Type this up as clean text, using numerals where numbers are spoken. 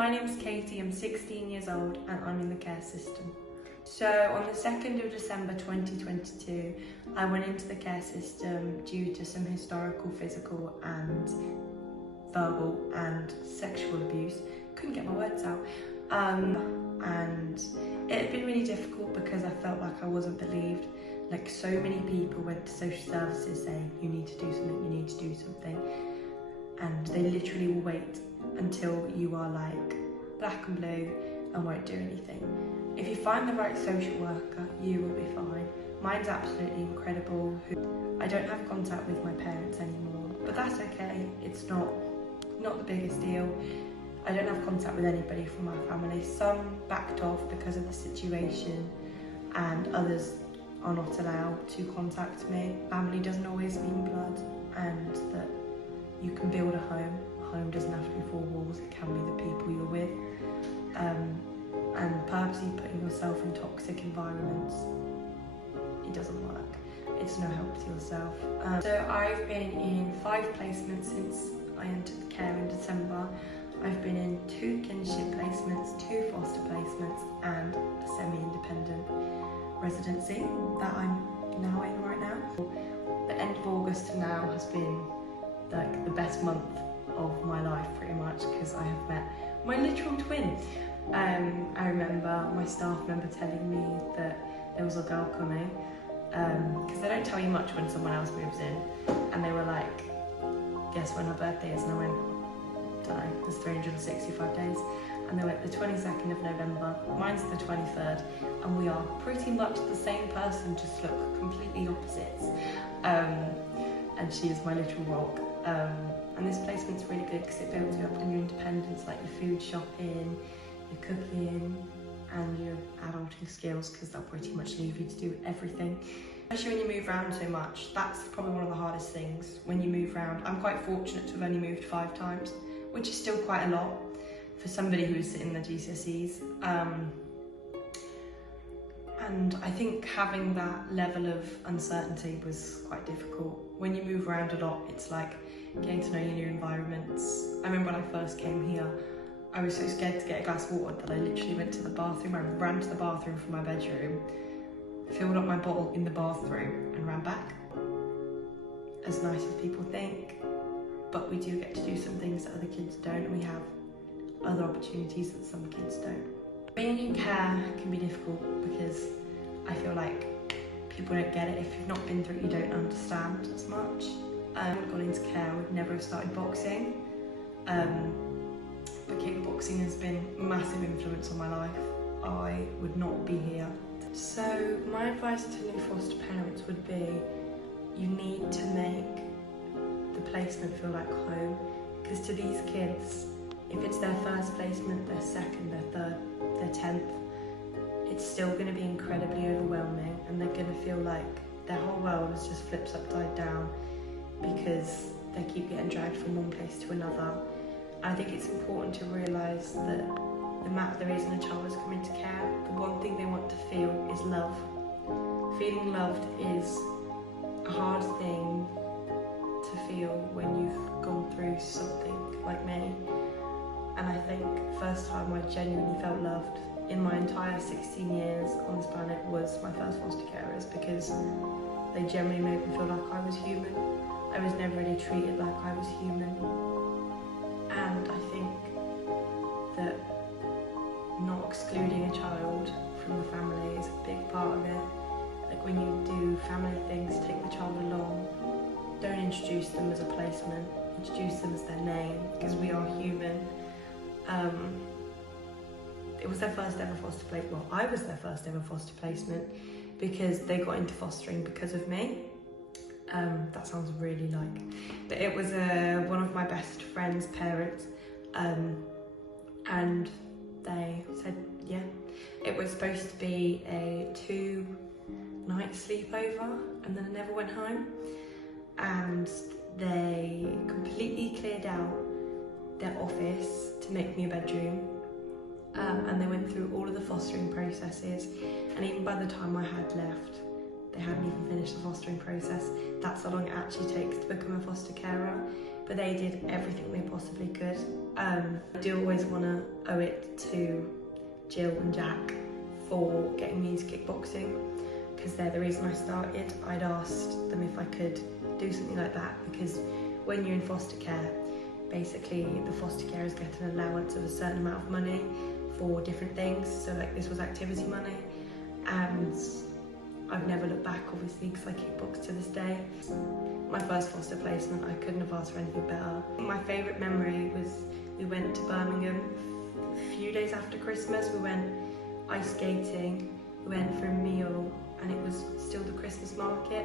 my name's Katie, I'm 16 years old and I'm in the care system. So on the 2nd of December 2022, I went into the care system due to some historical, physical and verbal and sexual abuse. Couldn't get my words out. And it had been really difficult because I felt like I wasn't believed. Like, so many people went to social services saying, you need to do something, you need to do something. And they literally will wait until you are like black and blue and won't do anything. If you find the right social worker, you will be fine. Mine's absolutely incredible. I don't have contact with my parents anymore, but that's okay. It's not the biggest deal. I don't have contact with anybody from my family. Some backed off because of the situation and others are not allowed to contact me. Family doesn't always mean blood, and that you can build a home. A home doesn't have to be four walls, it can be the people you're with. And purposely putting yourself in toxic environments, it doesn't work. It's no help to yourself. So I've been in 5 placements since I entered care in December. I've been in 2 kinship placements, 2 foster placements and a semi-independent residency that I'm now in right now. The end of August to now has been like the best month of my life pretty much, because I have met my literal twin. I remember my staff member telling me that there was a girl coming, because they don't tell you much when someone else moves in, and they were like, guess when her birthday is? And I went, don't know, there's 365 days. And they went, the 22nd of November, mine's the 23rd, and we are pretty much the same person, just look completely opposites. And she is my literal rock. And this placement's really good because it builds you up in your independence, like your food shopping, your cooking, and your adulting skills, because they'll pretty much leave you to do everything. Especially when you move around so much, that's probably one of the hardest things when you move around. I'm quite fortunate to have only moved 5 times, which is still quite a lot for somebody who's sitting their GCSEs. And I think having that level of uncertainty was quite difficult. When you move around a lot, it's like getting to know your new environments. I remember when I first came here, I was so scared to get a glass of water that I literally went to the bathroom. I ran to the bathroom from my bedroom, filled up my bottle in the bathroom and ran back. As nice as people think, but we do get to do some things that other kids don't, and we have other opportunities that some kids don't. Being in care can be difficult because I feel like people don't get it. If you've not been through it, you don't understand as much. I would have gone into care, I would never have started boxing. But kickboxing has been a massive influence on my life. I would not be here. So my advice to new foster parents would be, you need to make the placement feel like home, because to these kids, if it's their first placement, their second, their third, their 10th, it's still going to be incredibly overwhelming, and they're going to feel like their whole world is just flips upside down because they keep getting dragged from one place to another. I think it's important to realise that no matter the reason a child has come into care, the one thing they want to feel is love. Feeling loved is a hard thing to feel when you've gone through something like me. And I think first time I genuinely felt loved in my entire 16 years on this planet was my first foster carers, because they generally made me feel like I was human. I was never really treated like I was human. And I think that not excluding a child from the family is a big part of it. Like when you do family things, take the child along, don't introduce them as a placement, introduce them as their name, because we are human. It was their first ever foster placement. Well, I was their first ever foster placement because they got into fostering because of me. That sounds really like, but it was one of my best friend's parents, and they said, yeah. It was supposed to be a 2-night sleepover, and then I never went home, and they completely cleared out their office to make me a bedroom, and they went through all of the fostering processes, and even by the time I had left, they hadn't even finished the fostering process. That's how long it actually takes to become a foster carer. but they did everything they possibly could. I do always want to owe it to Jill and Jack for getting me into kickboxing, because they're the reason I started. I'd asked them if I could do something like that, because when you're in foster care, basically the foster carers get an allowance of a certain amount of money for different things. So like this was activity money, and I've never looked back, obviously, because I kickbox to this day. My first foster placement, I couldn't have asked for anything better. My favourite memory was we went to Birmingham a few days after Christmas. We went ice skating, we went for a meal, and it was still the Christmas market.